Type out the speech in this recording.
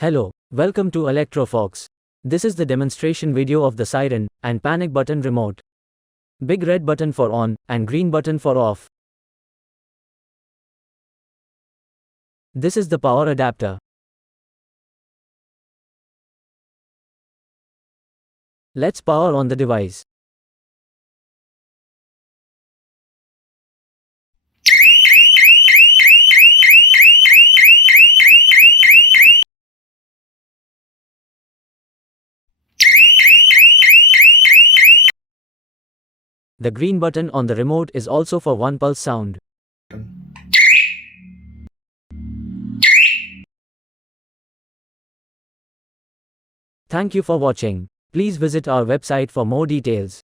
Hello, welcome to ElectroFox. This is the demonstration video of the Siren and panic button remote. Big red button for on and green button for off. This is the power adapter. Let's power on the device. The green button on the remote is also for one pulse sound. Thank you for watching. Please visit our website for more details.